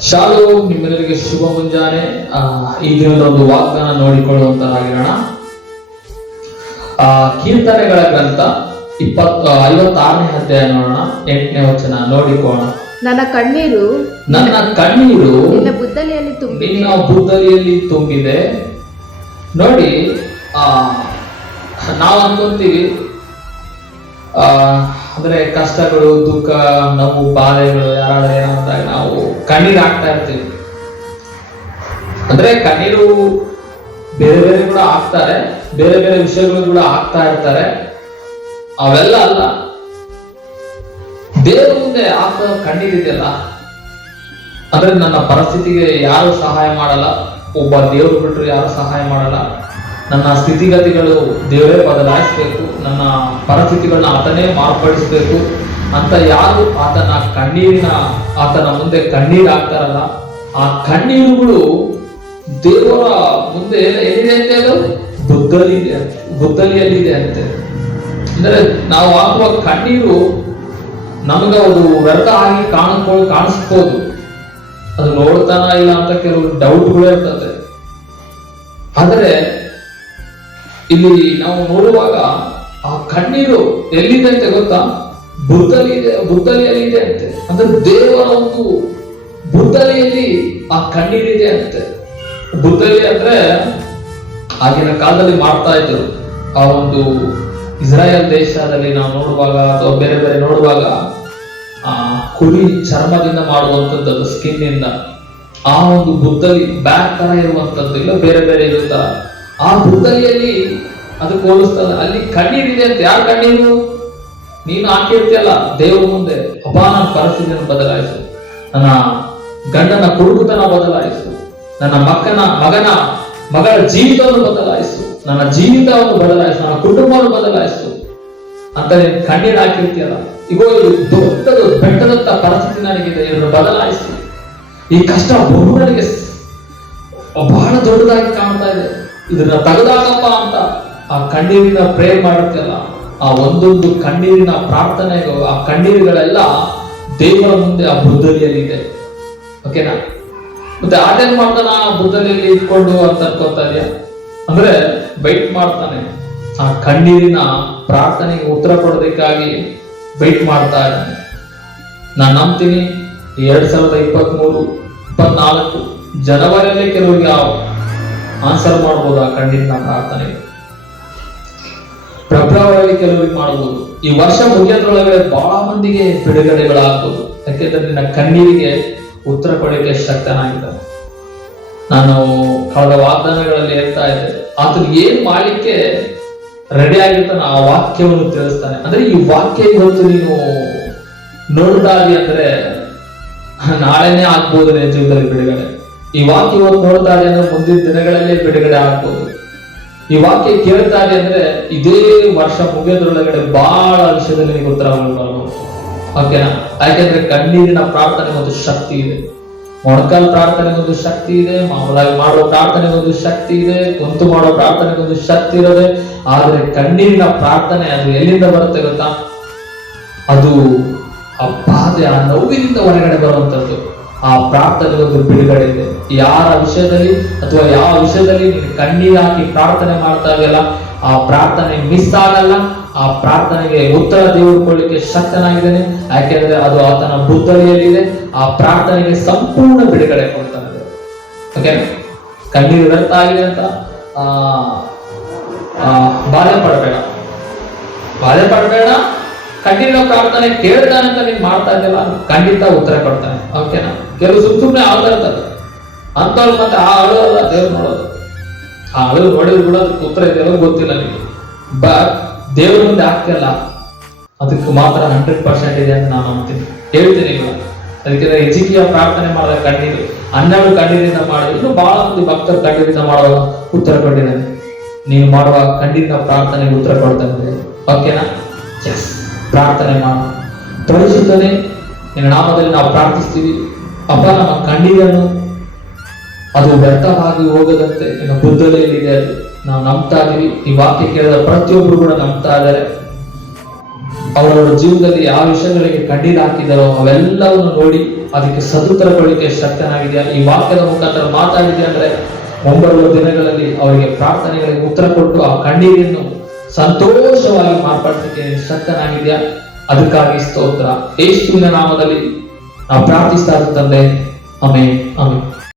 ಶಾಲು ನಿಮ್ಮೆಲ್ಲರಿಗೆ ಶುಭ ಮುಂಜಾನೆ. ಆ, ಈ ದಿನದ ಒಂದು ವಾಗ್ದಾನ ನೋಡಿಕೊಳ್ಳುವಂತರಾಗಿರೋಣ. ಆ ಕೀರ್ತನೆಗಳ ಗ್ರಂಥ ಇಪ್ಪತ್ತು ಐವತ್ತಾರನೇ ಅಧ್ಯಾಯ ನೋಡೋಣ. ಎಂಟನೇ ವಚನ ನೋಡಿಕೋಣ ನನ್ನ ಕಣ್ಣೀರು ನನ್ನ ಕಣ್ಣೀರು ನಿನ್ನ ಬುದ್ದಲಿಯಲ್ಲಿ ತುಂಬಿದೆ. ನಿನ್ನ ಬುದ್ಧಲಿಯಲ್ಲಿ ತುಂಬಿದೆ. ನೋಡಿ ಆ ನಾವು ಅನ್ಕೊಂತೀವಿ ಆ ಅಂದ್ರೆ ಕಷ್ಟಗಳು ದುಃಖ ನೋವು ಬಾಧೆಗಳು ಯಾರಾದ್ರೂ ಕಣ್ಣೀರು ಆಗ್ತಾ ಇರ್ತೀವಿ. ಅಂದ್ರೆ ಕಣ್ಣೀರು ಬೇರೆ ಬೇರೆ ಕೂಡ ಆಗ್ತಾರೆ ಬೇರೆ ಬೇರೆ ವಿಷಯಗಳು ಕೂಡ ಆಗ್ತಾ ಇರ್ತಾರೆ. ಅವೆಲ್ಲ ಅಲ್ಲ. ದೇವ್ರ ಮುಂದೆ ಹಾಕೋ ಕಣ್ಣೀರಿದೆಯಲ್ಲ ಅಂದ್ರೆ ನನ್ನ ಪರಿಸ್ಥಿತಿಗೆ ಯಾರು ಸಹಾಯ ಮಾಡಲ್ಲ, ಒಬ್ಬ ದೇವರು ಬಿಟ್ಟರು ಯಾರು ಸಹಾಯ ಮಾಡಲ್ಲ. ನನ್ನ ಸ್ಥಿತಿಗತಿಗಳು ದೇವರೇ ಬದಲಾಯಿಸ್ಬೇಕು, ನನ್ನ ಪರಿಸ್ಥಿತಿಗಳನ್ನ ಆತನೇ ಮಾರ್ಪಡಿಸ್ಬೇಕು. ಅಂತ ಯಾರು ಆತನ ಕಣ್ಣೀರಿನ, ಆತನ ಮುಂದೆ ಕಣ್ಣೀರು ಹಾಕ್ತಾರಲ್ಲ, ಆ ಕಣ್ಣೀರುಗಳು ದೇವರ ಮುಂದೆ ಏನಿದೆ ಅಂತ ಹೇಳು ಬುದ್ಧಲಿದೆ ಬುದ್ಧಲಿಯಲ್ಲಿದೆ ಅಂತೆ. ಅಂದ್ರೆ ನಾವು ಹಾಕುವ ಕಣ್ಣೀರು ನಮ್ಗೆ ಅದು ವ್ಯರ್ಥ ಆಗಿ ಕಾಣಿಸ್ಕೊಂಡು ಕಾಣಿಸ್ಬೋದು. ಅದು ನೋಡ್ತಾನ ಇಲ್ಲ ಅಂತ ಕೆಲವು ಡೌಟ್ಗಳು ಇರ್ತದೆ. ಆದರೆ ಇಲ್ಲಿ ನಾವು ನೋಡುವಾಗ ಆ ಕಣ್ಣೀರು ಎಲ್ಲಿದೆ ಅಂತ ಗೊತ್ತಾ? ಬುದ್ಧಲಿ ಇದೆ ಬುದ್ಧಲಿಯಲ್ಲಿ ಇದೆ ಅಂತೆ. ಅಂದ್ರೆ ದೇವರ ಒಂದು ಬುದ್ಧಲಿಯಲ್ಲಿ ಆ ಕಣ್ಣೀರಿದೆ ಅಂತೆ. ಬುದ್ಧಲಿ ಅಂದ್ರೆ ಆಗಿನ ಕಾಲದಲ್ಲಿ ಮಾಡ್ತಾ ಇದ್ರು. ಆ ಒಂದು ಇಸ್ರಾಯೇಲ್ ದೇಶದಲ್ಲಿ ನಾವು ನೋಡುವಾಗ ಅಥವಾ ಬೇರೆ ಬೇರೆ ನೋಡುವಾಗ, ಆ ಕುರಿ ಚರ್ಮದಿಂದ ಮಾಡುವಂಥದ್ದು ಸ್ಕಿನ್ ಇಂದ. ಆ ಒಂದು ಬುದ್ಧಲಿ ಬ್ಯಾಕ್ ತರ ಇರುವಂತದ್ದು ಇಲ್ಲ ಬೇರೆ ಬೇರೆ ಇರುತ್ತ. ಆ ಬುದ್ಧಲಿಯಲ್ಲಿ ಅದು ಹೋಲಿಸ್ತದೆ ಅಲ್ಲಿ ಕಣ್ಣೀರಿದೆ ಅಂತ. ಯಾರು ಕಣ್ಣೀರು? ನೀನು ಹಾಕಿರ್ತೀಯಲ್ಲ ದೇವರ ಮುಂದೆ ಅಪಾನ ಪರಿಸ್ಥಿತಿಯನ್ನು ಬದಲಾಯಿಸು. ನನ್ನ ಗಂಡನ ಕುರುಡುತನ ಬದಲಾಯಿಸು. ನನ್ನ ಮಕ್ಕನ, ಮಗನ, ಮಗಳ ಜೀವಿತವನ್ನು ಬದಲಾಯಿಸು. ನನ್ನ ಜೀವಿತವನ್ನು ಬದಲಾಯಿಸು. ನನ್ನ ಕುಟುಂಬವನ್ನು ಬದಲಾಯಿಸು. ಅಂತ ನೀನು ಕಣ್ಣೀರು ಹಾಕಿರ್ತೀಯಲ್ಲ ಇದು ದೊಡ್ಡದು ಬೆಟ್ಟದಂತ ಪರಿಸ್ಥಿತಿ ನನಗಿದೆ. ಇದನ್ನು ಬದಲಾಯಿಸಿ. ಈ ಕಷ್ಟ ಬಹು ನನಗೆ ಬಹಳ ದೊಡ್ಡದಾಗಿ ಕಾಣ್ತಾ ಇದೆ. ಇದನ್ನ ತೆಗೆದಾಕಪ್ಪ ಅಂತ ಆ ಕಣ್ಣೀರಿನ ಪ್ರೇಮ್ ಮಾಡುತ್ತಲ್ಲ ಆ ಒಂದೊಂದು ಕಣ್ಣೀರಿನ ಪ್ರಾರ್ಥನೆ ಆ ಕಣ್ಣೀರುಗಳೆಲ್ಲ ದೇವರ ಮುಂದೆ ಆ ಬುದ್ಧಲಿಯಲ್ಲಿ ಇದೆ. ಓಕೆನಾ ಮತ್ತೆ ಆಟೇನ್ ಮಾಡ್ತಾನ ಆ ಬುದ್ಧಲಿಯಲ್ಲಿ ಇಟ್ಕೊಂಡು ಅಂತ ಅನ್ಕೋತಾ ಇದೆಯಾ? ಅಂದ್ರೆ ವೈಟ್ ಮಾಡ್ತಾನೆ. ಆ ಕಣ್ಣೀರಿನ ಪ್ರಾರ್ಥನೆಗೆ ಉತ್ತರ ಕೊಡೋದಕ್ಕಾಗಿ ವೈಟ್ ಮಾಡ್ತಾ ಇದ್ದಾನೆ. ನಾನು ನಂಬ್ತೀನಿ, ಎರಡ್ ಸಾವಿರದ ಇಪ್ಪತ್ತ್ ಮೂರು ಇಪ್ಪತ್ನಾಲ್ಕು ಜನವರಿಯಲ್ಲೇ ಕೆಲವರಿಗೆ ಆನ್ಸರ್ ಮಾಡ್ಬೋದು ಆ ಕಣ್ಣೀರಿನ ಪ್ರಾರ್ಥನೆ ಫೆಬ್ರವರಿಯಲ್ಲಿ ಕೆಲವರಿಗೆ ಮಾಡಬಹುದು. ಈ ವರ್ಷ ಮುಗಿಯೋದ್ರೊಳಗಡೆ ಬಹಳ ಮಂದಿಗೆ ಬಿಡುಗಡೆಗಳಾಗ್ಬೋದು. ಯಾಕೆಂದ್ರೆ ನಿನ್ನ ಕಣ್ಣೀರಿಗೆ ಉತ್ತರ ಕೊಡಕ್ಕೆ ಶಕ್ತನಾಗಿದ್ದಾನೆ. ನಾನು ಕಳೆದ ವಾಗ್ದಾನಗಳಲ್ಲಿ ಹೇಳ್ತಾ ಇದ್ದೆ, ಆತನು ಏನ್ ಮಾಡ್ಲಿಕ್ಕೆ ರೆಡಿ ಆಗಿರ್ತಾನೆ ಆ ವಾಕ್ಯವನ್ನು ತಿಳಿಸ್ತಾನೆ. ಅಂದ್ರೆ ಈ ವಾಕ್ಯ ಇವತ್ತು ನೀನು ನೋಡ್ತಾ ಇದೀಯ ಅಂದ್ರೆ ನಾಳೆನೇ ಆಗ್ಬೋದು ನಿನ್ನ ಜೀವನದಲ್ಲಿ ಬಿಡುಗಡೆ. ಈ ವಾಕ್ಯ ಇವತ್ತು ಅಂದ್ರೆ ಮುಂದಿನ ದಿನಗಳಲ್ಲೇ ಬಿಡುಗಡೆ ಆಗ್ಬೋದು. ಈ ವಾಕ್ಯ ಕೇಳ್ತಾ ಇದೆ ಅಂದ್ರೆ ಇದೇ ವರ್ಷ ಮುಗಿಯೋದ್ರೊಳಗಡೆ ಬಹಳ ವಿಷಯದಲ್ಲಿ ನಿಮಗೆ ಉತ್ತರ ಬರ್ಬೋದು ಓಕೆನಾ ಯಾಕೆಂದ್ರೆ ಕಣ್ಣೀರಿನ ಪ್ರಾರ್ಥನೆ ಒಂದು ಶಕ್ತಿ ಇದೆ. ಮೊಣಕಾಲ್ ಪ್ರಾರ್ಥನೆ ಒಂದು ಶಕ್ತಿ ಇದೆ, ಮಾಮೂಲಾಗಿ ಮಾಡುವ ಪ್ರಾರ್ಥನೆ ಒಂದು ಶಕ್ತಿ ಇದೆ ಗೊಂತು ಮಾಡೋ ಪ್ರಾರ್ಥನೆ ಒಂದು ಶಕ್ತಿ ಇರೋದೆ. ಆದ್ರೆ ಕಣ್ಣೀರಿನ ಪ್ರಾರ್ಥನೆ ಅದು ಎಲ್ಲಿಂದ ಬರುತ್ತೆ ಗೊತ್ತಾ? ಅದು ಆ ಬಾಧೆ ಆ ನೋವಿನಿಂದ ಹೊರಗಡೆ ಬರುವಂತದ್ದು. ಆ ಪ್ರಾರ್ಥನೆ ಒಂದು ಬಿಡುಗಡೆ ಇದೆ ಯಾರ ವಿಷಯದಲ್ಲಿ ಅಥವಾ ಯಾವ ವಿಷಯದಲ್ಲಿ ನೀನು ಕಣ್ಣೀರು ಪ್ರಾರ್ಥನೆ ಮಾಡ್ತಾ ಇದೆಯಲ್ಲ, ಆ ಪ್ರಾರ್ಥನೆ ಮಿಸ್ ಆಗಲ್ಲ. ಆ ಪ್ರಾರ್ಥನೆಗೆ ಉತ್ತರ ತೆಗೆದುಕೊಳ್ಳಿಕ್ಕೆ ಶಕ್ತನಾಗಿದ್ದಾನೆ. ಯಾಕೆಂದ್ರೆ ಅದು ಆತನ ಬುದ್ಧಳಿಯಲ್ಲಿದೆ. ಆ ಪ್ರಾರ್ಥನೆಗೆ ಸಂಪೂರ್ಣ ಬಿಡುಗಡೆ ಕೊಡ್ತಾನೆ ಓಕೆ ಕಣ್ಣೀರು ವ್ಯರ್ಥ ಆಗಿದೆ ಅಂತ, ಆ ಬಾಧೆ ಪಡಬೇಡ ಬಾಧೆ ಪಡಬೇಡ ಕಣ್ಣೀರ ಪ್ರಾರ್ಥನೆ ಕೇಳ್ತಾನೆ ಅಂತ ನೀನ್ ಮಾಡ್ತಾ ಇದ್ದಲ್ಲ ಖಂಡಿತ ಉತ್ತರ ಕೊಡ್ತಾನೆ. ಓಕೆನಾ ಕೆಲವು ಸುಮ್ ಸುಮ್ಮನೆ ಆಳ್ತಾ ಇರ್ತಾರೆ ಅಂತವ್ರು ಮತ್ತೆ ಆ ಅಳೋಲ್ಲ ದೇವ್ರು ನೋಡೋದು. ಆ ಅಳು ನೋಡಿದ್ರು ಕೂಡ ಉತ್ತರ ಇದೆಯಲ್ಲ ಗೊತ್ತಿಲ್ಲ ನಿಮಗೆ. ಬಟ್ ದೇವ್ರ ಮುಂದೆ ಆಗ್ತಿಲ್ಲ. ಅದಕ್ಕೆ ಮಾತ್ರ ಹಂಡ್ರೆಡ್ ಪರ್ಸೆಂಟ್ ಇದೆ ಅಂತ ನಾನು ಅಂತೀನಿ ಹೇಳ್ತೀನಿ ಇವಾಗ ಅದಕ್ಕೆ ಎಜಿಕಿಯ ಪ್ರಾರ್ಥನೆ ಮಾಡಿದ ಕಣ್ಣೀರು ಹನ್ನೆರಡು ಕಣ್ಣೀರಿಂದ ಮಾಡಿ ಇನ್ನು ಬಹಳ ಮಂದಿ ಭಕ್ತರು ಕಣ್ಣೀರಿಂದ ಮಾಡುವ ಉತ್ತರ ಕೊಟ್ಟಿದ್ದಾನೆ ನೀನು ಮಾಡುವ ಕಣ್ಣೀರಿನ ಪ್ರಾರ್ಥನೆಗೆ ಉತ್ತರ ಕೊಡ್ತಾನೆ ಓಕೆನಾ ಎಸ್ ಪ್ರಾರ್ಥನೆ ಮಾಡು. ಪರಿಶುದ್ಧನೆ, ನಿನ್ನ ನಾಮದಲ್ಲಿ ನಾವು ಪ್ರಾರ್ಥಿಸ್ತೀವಿ. ಅಪ್ಪ, ನಮ್ಮ ಕಣ್ಣೀರನ್ನು ಅದು ವ್ಯರ್ಥವಾಗಿ ಹೋಗದಂತೆ ನಿನ್ನ ಬುದ್ಧಲೆಯಲ್ಲಿದೆ ಅದು ನಾವು ನಂಬ್ತಾ ಇದೀವಿ ಈ ವಾಕ್ಯ ಕೇಳಿದ ಪ್ರತಿಯೊಬ್ಬರು ಕೂಡ ನಂಬ್ತಾ ಇದ್ದಾರೆ. ಅವರವರ ಜೀವನದಲ್ಲಿ ಯಾವ ವಿಷಯಗಳಿಗೆ ಕಣ್ಣೀರು ಹಾಕಿದಾರೋ ಅವೆಲ್ಲವನ್ನು ನೋಡಿ ಅದಕ್ಕೆ ಸದುತ್ತರ ಕೊಡಲಿಕ್ಕೆ ಶಕ್ತನಾಗಿದೆಯಾ? ಈ ವಾಕ್ಯದ ಮುಖಾಂತರ ಮಾತಾಡಿದೆ ಅಂದ್ರೆ ಮುಂಬರುವ ದಿನಗಳಲ್ಲಿ ಅವರಿಗೆ ಪ್ರಾರ್ಥನೆಗಳಿಗೆ ಉತ್ತರ ಕೊಟ್ಟು ಆ ಕಣ್ಣೀರನ್ನು ಸಂತೋಷವಾಗಿ ಮಾರ್ಪಡಿಸಲಿಕ್ಕೆ ಶಕ್ತನಾಗಿದೆಯಾ? ಅದಕ್ಕಾಗಿ ಸ್ತೋತ್ರ. ಯೇಸುವಿನ ನಾಮದಲ್ಲಿ प्रार्थिस्ता तंदे अमे अमे